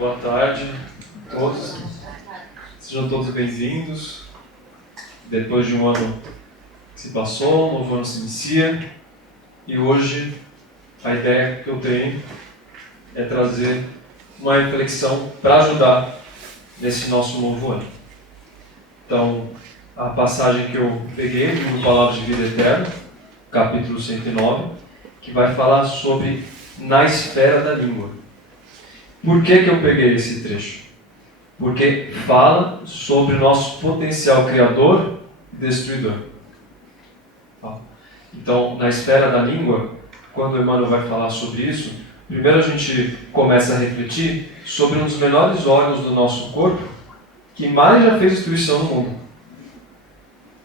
Boa tarde a todos. Sejam todos bem-vindos. Depois de um ano que se passou, um novo ano se inicia. E hoje a ideia que eu tenho é trazer uma reflexão para ajudar nesse nosso novo ano. Então, a passagem que eu peguei no Palavras de Vida Eterna, capítulo 109, que vai falar sobre na esfera da língua. Por que eu peguei esse trecho? Porque fala sobre o nosso potencial criador e destruidor. Então, na esfera da língua, quando o Emmanuel vai falar sobre isso, primeiro a gente começa a refletir sobre um dos menores órgãos do nosso corpo que mais já fez destruição no mundo.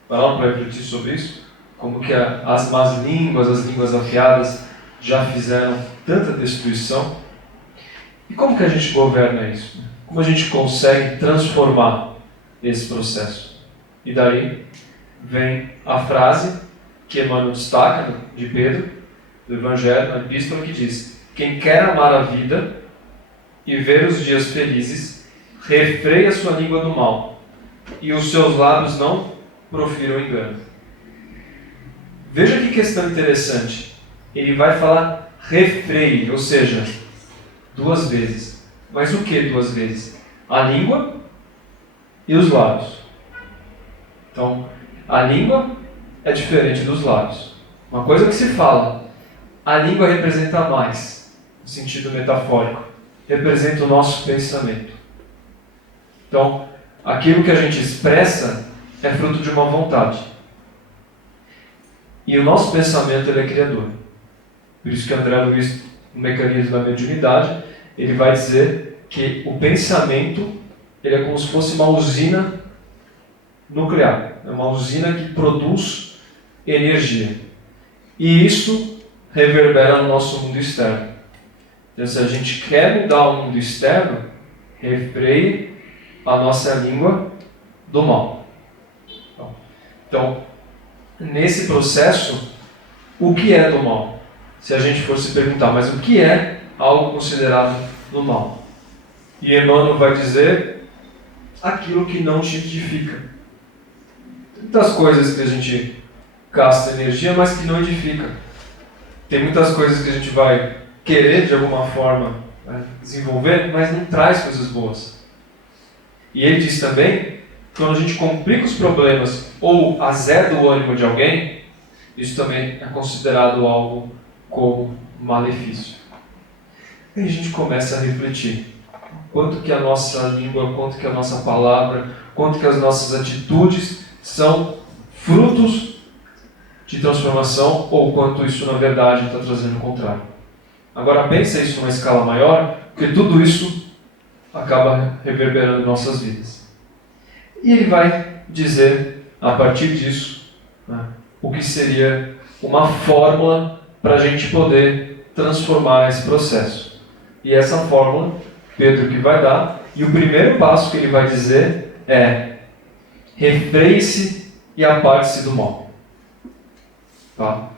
Pararam para refletir sobre isso? Como que as más línguas, as línguas afiadas já fizeram tanta destruição? E como que a gente governa isso? Como a gente consegue transformar esse processo? E daí vem a frase que Emmanuel destaca, de Pedro, do Evangelho, na Epístola, que diz: quem quer amar a vida e ver os dias felizes, refreia sua língua do mal, e os seus lábios não profiram engano. Veja que questão interessante. Ele vai falar refreie, ou seja, duas vezes. Mas o que duas vezes? A língua e os lábios. Então, a língua é diferente dos lábios. Uma coisa que se fala, a língua representa mais, no sentido metafórico. Representa o nosso pensamento. Então, aquilo que a gente expressa é fruto de uma vontade. E o nosso pensamento ele é criador. Por isso que André Luiz, no mecanismo da mediunidade, ele vai dizer que o pensamento ele é como se fosse uma usina nuclear. É uma usina que produz energia. E isso reverbera no nosso mundo externo. Então, se a gente quer mudar o mundo externo, refreie a nossa língua do mal. Então, nesse processo, o que é do mal? Se a gente fosse perguntar, mas o que é algo considerado do mal? E Emmanuel vai dizer aquilo que não te edifica. Muitas coisas que a gente gasta energia, mas que não edifica. Tem muitas coisas que a gente vai querer de alguma forma desenvolver, mas não traz coisas boas. E ele diz também que quando a gente complica os problemas ou azeda o ânimo de alguém, isso também é considerado algo como malefício. E a gente começa a refletir. Quanto que a nossa língua, quanto que a nossa palavra, quanto que as nossas atitudes são frutos de transformação ou quanto isso, na verdade, está trazendo o contrário. Agora, pensa isso numa escala maior, porque tudo isso acaba reverberando em nossas vidas. E ele vai dizer, a partir disso, o que seria uma fórmula para a gente poder transformar esse processo. E essa fórmula, Pedro que vai dar, e o primeiro passo que ele vai dizer é: refreie-se e aparte-se do mal. Tá?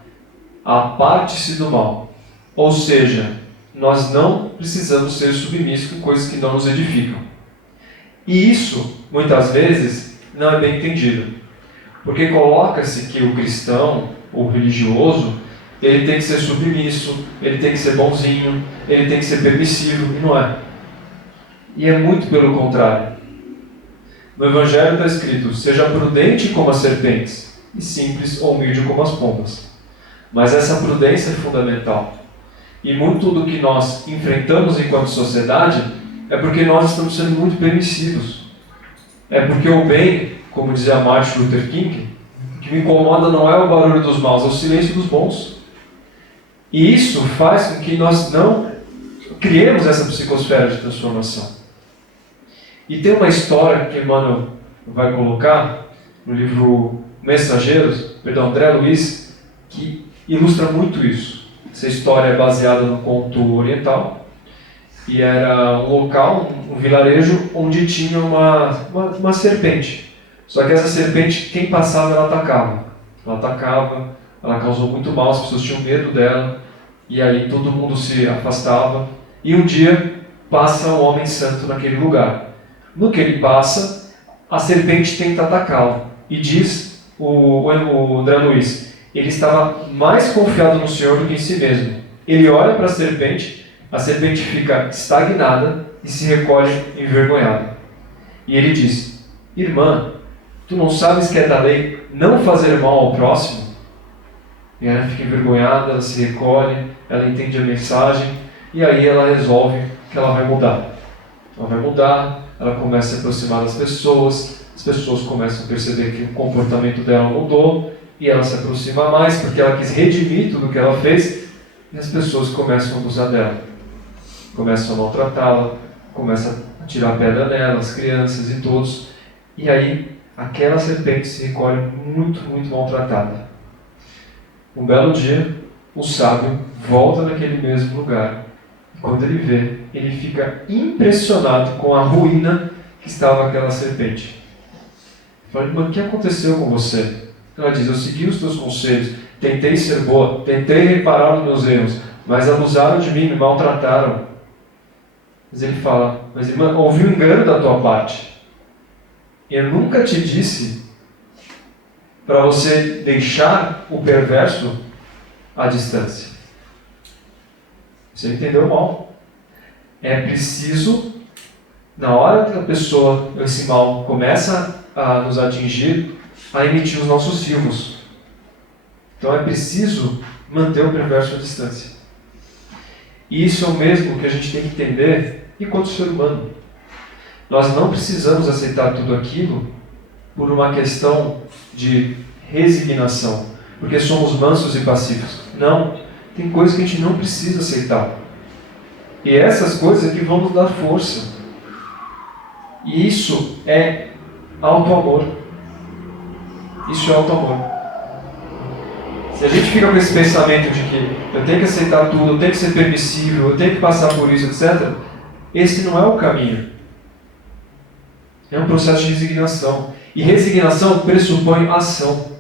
Aparte-se do mal. Ou seja, nós não precisamos ser submissos com coisas que não nos edificam. E isso, muitas vezes, não é bem entendido. Porque coloca-se que o cristão, o religioso, ele tem que ser submisso, ele tem que ser bonzinho, ele tem que ser permissivo, e não é. E é muito pelo contrário. No Evangelho está escrito: seja prudente como as serpentes, e simples ou humilde como as pombas. Mas essa prudência é fundamental. E muito do que nós enfrentamos enquanto sociedade é porque nós estamos sendo muito permissivos. É porque o bem, como dizia Martin Luther King, o que me incomoda não é o barulho dos maus, é o silêncio dos bons. E isso faz com que nós não criemos essa psicosfera de transformação. E tem uma história que Emmanuel vai colocar no livro André Luiz, que ilustra muito isso. Essa história é baseada no conto oriental. E era um local, um vilarejo, onde tinha uma serpente. Só que essa serpente, quem passava, ela atacava. Ela causou muito mal, as pessoas tinham medo dela. E aí todo mundo se afastava. E um dia, passa um homem santo naquele lugar. No que ele passa, a serpente tenta atacá-lo. E diz o André Luiz, ele estava mais confiado no Senhor do que em si mesmo. Ele olha para a serpente fica estagnada e se recolhe envergonhada. E ele diz, irmã, tu não sabes que é da lei não fazer mal ao próximo? E ela fica envergonhada, ela se recolhe, ela entende a mensagem, e aí ela resolve que ela vai mudar. Ela vai mudar, ela começa a se aproximar das pessoas, as pessoas começam a perceber que o comportamento dela mudou, e ela se aproxima mais, porque ela quis redimir tudo o que ela fez, e as pessoas começam a abusar dela. Começam a maltratá-la, começam a tirar pedra nela, as crianças e todos, e aí aquela serpente se recolhe muito, muito maltratada. Um belo dia, o sábio volta naquele mesmo lugar. E quando ele vê, ele fica impressionado com a ruína que estava aquela serpente. Fala, irmã, o que aconteceu com você? Ela diz, eu segui os teus conselhos, tentei ser boa, tentei reparar os meus erros, mas abusaram de mim, me maltrataram. Mas ele fala, mas irmã, houve um engano da tua parte. Eu nunca te disse para você deixar o perverso à distância. Você entendeu mal. É preciso, na hora que a pessoa, esse mal, começa a nos atingir, a emitir os nossos filhos. Então é preciso manter o perverso à distância. E isso é o mesmo que a gente tem que entender enquanto ser humano. Nós não precisamos aceitar tudo aquilo por uma questão de resignação, porque somos mansos e pacíficos. Não, tem coisas que a gente não precisa aceitar. E essas coisas é que vão nos dar força. E isso é auto-amor. Isso é auto-amor. Se a gente fica com esse pensamento de que eu tenho que aceitar tudo, eu tenho que ser permissível, eu tenho que passar por isso, etc., esse não é o caminho. É um processo de resignação. E resignação pressupõe ação.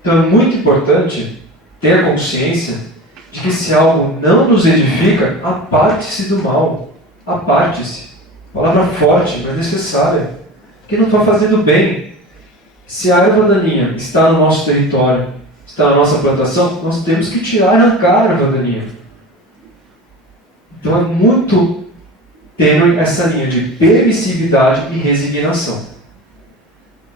Então é muito importante ter a consciência de que se algo não nos edifica, aparte-se do mal. Aparte-se. Palavra forte, mas necessária. Porque não está fazendo bem. Se a erva daninha está no nosso território, está na nossa plantação, nós temos que tirar e arrancar a erva daninha. Então é muito tênue essa linha de permissividade e resignação.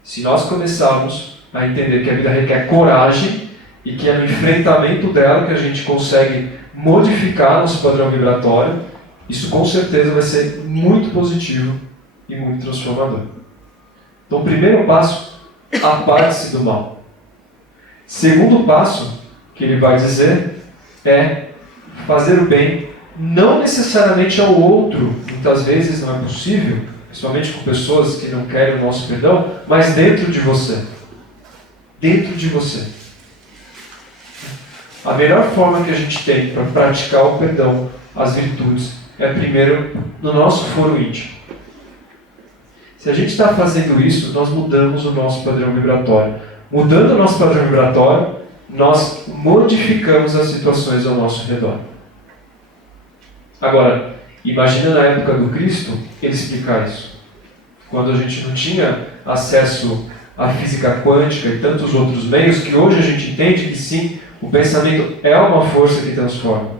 Se nós começarmos a entender que a vida requer coragem e que é no enfrentamento dela que a gente consegue modificar nosso padrão vibratório, isso com certeza vai ser muito positivo e muito transformador. Então, o primeiro passo, aparte-se do mal. Segundo passo que ele vai dizer é fazer o bem, não necessariamente ao outro, muitas vezes não é possível, principalmente com pessoas que não querem o nosso perdão, mas dentro de você. Dentro de você. A melhor forma que a gente tem para praticar o perdão, as virtudes, é primeiro no nosso foro íntimo. Se a gente está fazendo isso, nós mudamos o nosso padrão vibratório. Mudando o nosso padrão vibratório, nós modificamos as situações ao nosso redor. Agora, imagina na época do Cristo, ele explicar isso. Quando a gente não tinha acesso à física quântica e tantos outros meios, que hoje a gente entende que sim, o pensamento é uma força que transforma.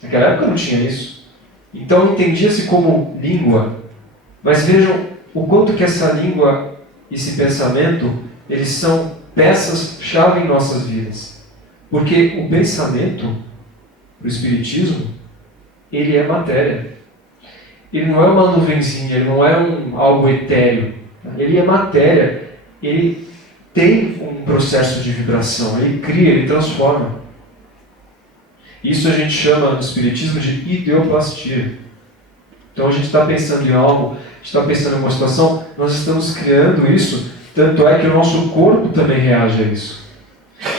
Naquela época não tinha isso. Então entendia-se como língua. Mas vejam o quanto que essa língua, esse pensamento, eles são peças-chave em nossas vidas. Porque o pensamento, o espiritismo, ele é matéria. Ele não é uma nuvenzinha, ele não é algo etéreo. Ele é matéria. Ele tem um processo de vibração. Ele cria, ele transforma. Isso a gente chama no espiritismo de ideoplastia. Então a gente está pensando em algo, a gente está pensando em uma situação, nós estamos criando isso, tanto é que o nosso corpo também reage a isso.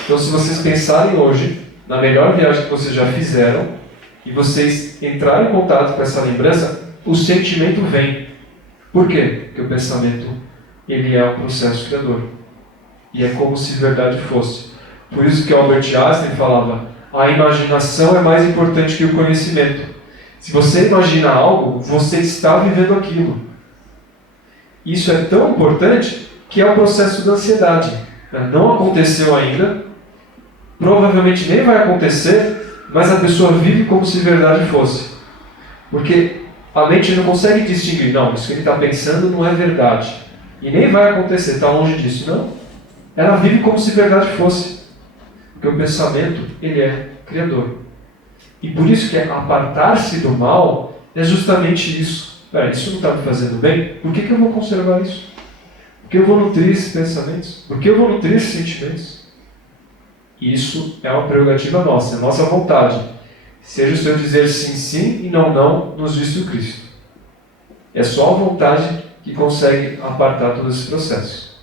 Então se vocês pensarem hoje, na melhor viagem que vocês já fizeram, e vocês entrarem em contato com essa lembrança, o sentimento vem. Por quê? Porque o pensamento, ele é um processo criador. E é como se verdade fosse. Por isso que Albert Einstein falava, a imaginação é mais importante que o conhecimento. Se você imagina algo, você está vivendo aquilo. Isso é tão importante que é o processo da ansiedade. Não aconteceu ainda, provavelmente nem vai acontecer, mas a pessoa vive como se verdade fosse. Porque a mente não consegue distinguir, não, isso que ele está pensando não é verdade. E nem vai acontecer, está longe disso. Não. Ela vive como se verdade fosse. Porque o pensamento, ele é criador. E por isso que apartar-se do mal é justamente isso. Pera, isso não está me fazendo bem? Por que eu vou conservar isso? Por que eu vou nutrir esses pensamentos? Por que eu vou nutrir esses sentimentos? Isso é uma prerrogativa nossa, é nossa vontade. Seja o seu dizer sim, sim e não, não nos disse o Cristo. É só a vontade que consegue apartar todo esse processo.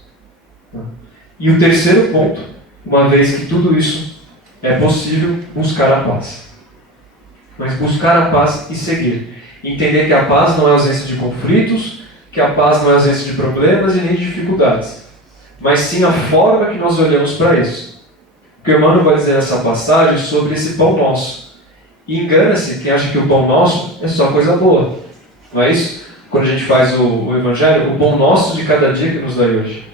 E o terceiro ponto, uma vez que tudo isso é possível, buscar a paz. Mas buscar a paz e seguir. Entender que a paz não é ausência de conflitos, que a paz não é ausência de problemas e nem de dificuldades. Mas sim a forma que nós olhamos para isso. O que o Emmanuel vai dizer nessa passagem sobre esse pão nosso. E engana-se quem acha que o pão nosso é só coisa boa. Não é isso? Quando a gente faz o Evangelho, o pão nosso de cada dia que nos dá hoje.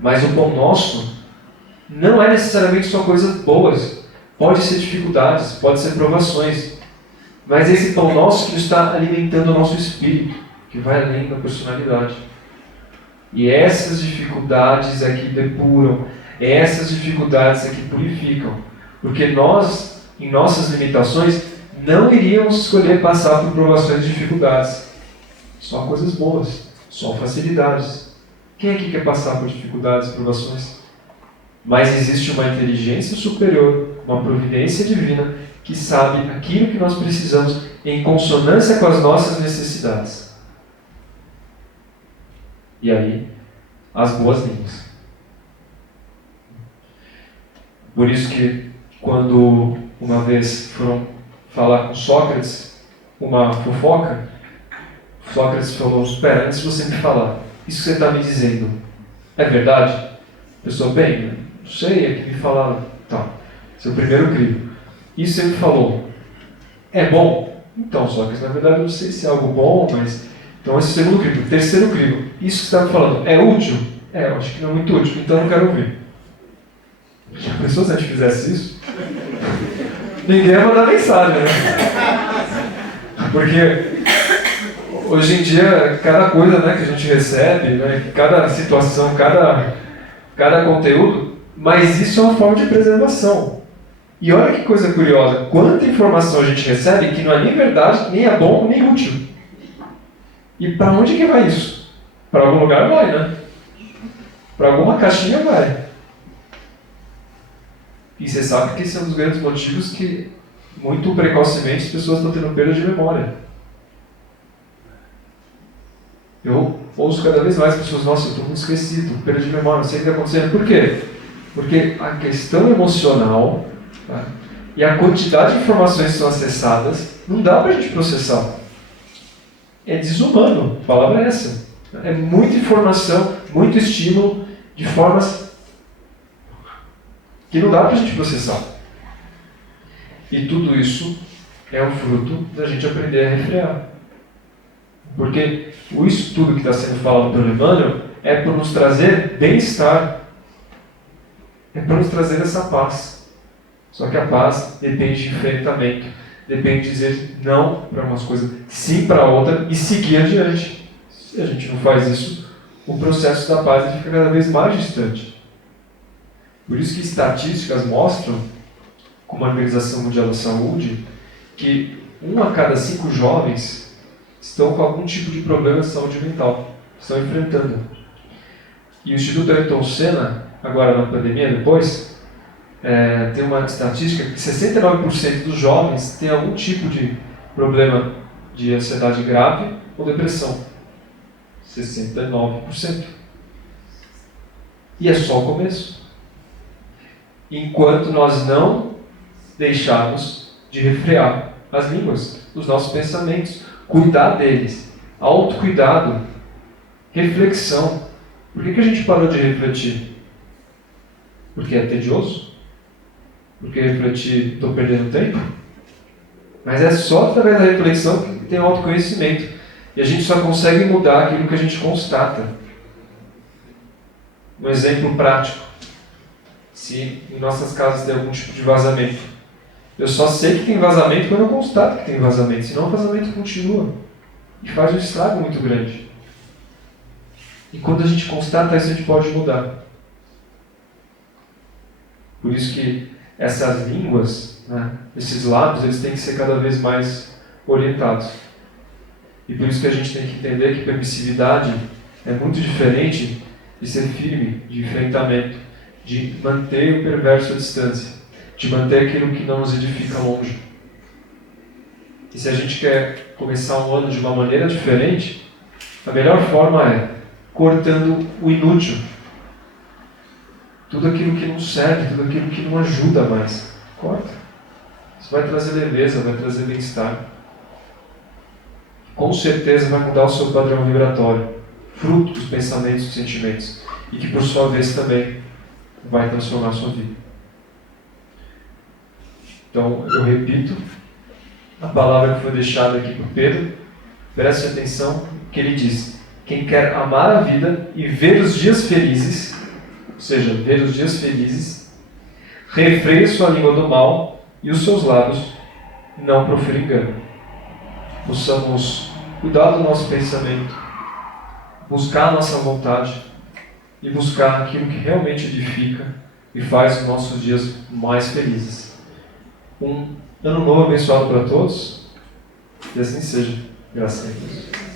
Mas o pão nosso não é necessariamente só coisas boas. Pode ser dificuldades, pode ser provações. Mas é esse pão nosso que está alimentando o nosso espírito, que vai além da personalidade. E essas dificuldades é que depuram, essas dificuldades é que purificam. Porque nós, em nossas limitações, não iríamos escolher passar por provações e dificuldades. Só coisas boas, só facilidades. Quem aqui quer passar por dificuldades e provações? Mas existe uma inteligência superior, uma providência divina, que sabe aquilo que nós precisamos em consonância com as nossas necessidades. E aí, as boas línguas. Por isso que, quando uma vez foram falar com Sócrates, uma fofoca, Sócrates falou: espera, antes de você me falar, isso que você está me dizendo, é verdade? A pessoa, bem, não sei, é que me falaram. Tá, seu primeiro crivo. Isso você me falou, é bom? Então, Sócrates, na verdade eu não sei se é algo bom, mas... Então esse é o segundo crivo. Terceiro crivo, isso que você está me falando, é útil? É, eu acho que não é muito útil, então eu não quero ouvir. Já pensou se a gente fizesse isso? Ninguém ia mandar mensagem, né? Porque hoje em dia, cada coisa, né, que a gente recebe, né, cada situação, cada conteúdo, mas isso é uma forma de preservação. E olha que coisa curiosa, quanta informação a gente recebe que não é nem verdade, nem é bom, nem útil. E para onde que vai isso? Para algum lugar vai, né? Para alguma caixinha vai. E você sabe que esse é um dos grandes motivos que, muito precocemente, as pessoas estão tendo perda de memória. Eu ouço cada vez mais pessoas, nossa, eu estou muito esquecido, perda de memória, não sei o que está acontecendo. Por quê? Porque a questão emocional, tá, e a quantidade de informações que são acessadas, não dá para a gente processar. É desumano, a palavra é essa. É muita informação, muito estímulo, de formas que não dá para a gente processar. E tudo isso é um fruto da gente aprender a refrear. Porque o estudo que está sendo falado pelo Emmanuel é para nos trazer bem-estar. É para nos trazer essa paz. Só que a paz depende de enfrentamento. Depende de dizer não para umas coisas, sim para outra e seguir adiante. Se a gente não faz isso, o processo da paz ele fica cada vez mais distante. Por isso que estatísticas mostram, como a Organização Mundial da Saúde, que 1 a cada 5 jovens estão com algum tipo de problema de saúde mental, estão enfrentando. E o Instituto Ayrton Senna, agora na pandemia, depois, tem uma estatística que 69% dos jovens têm algum tipo de problema de ansiedade grave ou depressão. 69%. E é só o começo. Enquanto nós não deixarmos de refrear as línguas, os nossos pensamentos, cuidar deles, autocuidado, reflexão. Por que a gente parou de refletir? Porque é tedioso? porque refletir, estou perdendo tempo. Mas é só através da reflexão que tem o autoconhecimento. E a gente só consegue mudar aquilo que a gente constata. Um exemplo prático. Se em nossas casas tem algum tipo de vazamento, eu só sei que tem vazamento quando eu constato que tem vazamento, senão o vazamento continua e faz um estrago muito grande. E quando a gente constata isso, a gente pode mudar. Por isso que essas línguas, né, esses lábios, eles têm que ser cada vez mais orientados. E por isso que a gente tem que entender que permissividade é muito diferente de ser firme, de enfrentamento, de manter o perverso à distância, de manter aquilo que não nos edifica longe. E se a gente quer começar um ano de uma maneira diferente, a melhor forma é cortando o inútil. Tudo aquilo que não serve, tudo aquilo que não ajuda mais. Corta. Isso vai trazer leveza, vai trazer bem-estar. Com certeza vai mudar o seu padrão vibratório, fruto dos pensamentos e dos sentimentos, e que por sua vez também vai transformar a sua vida. Então, eu repito a palavra que foi deixada aqui por Pedro. Preste atenção que ele diz: quem quer amar a vida e ver os dias felizes, ou seja, ver os dias felizes, refreie sua língua do mal e os seus lábios não proferem engano. Possamos cuidar do nosso pensamento, buscar a nossa vontade e buscar aquilo que realmente edifica e faz os nossos dias mais felizes. Um ano novo abençoado para todos, e assim seja. Graças a Deus.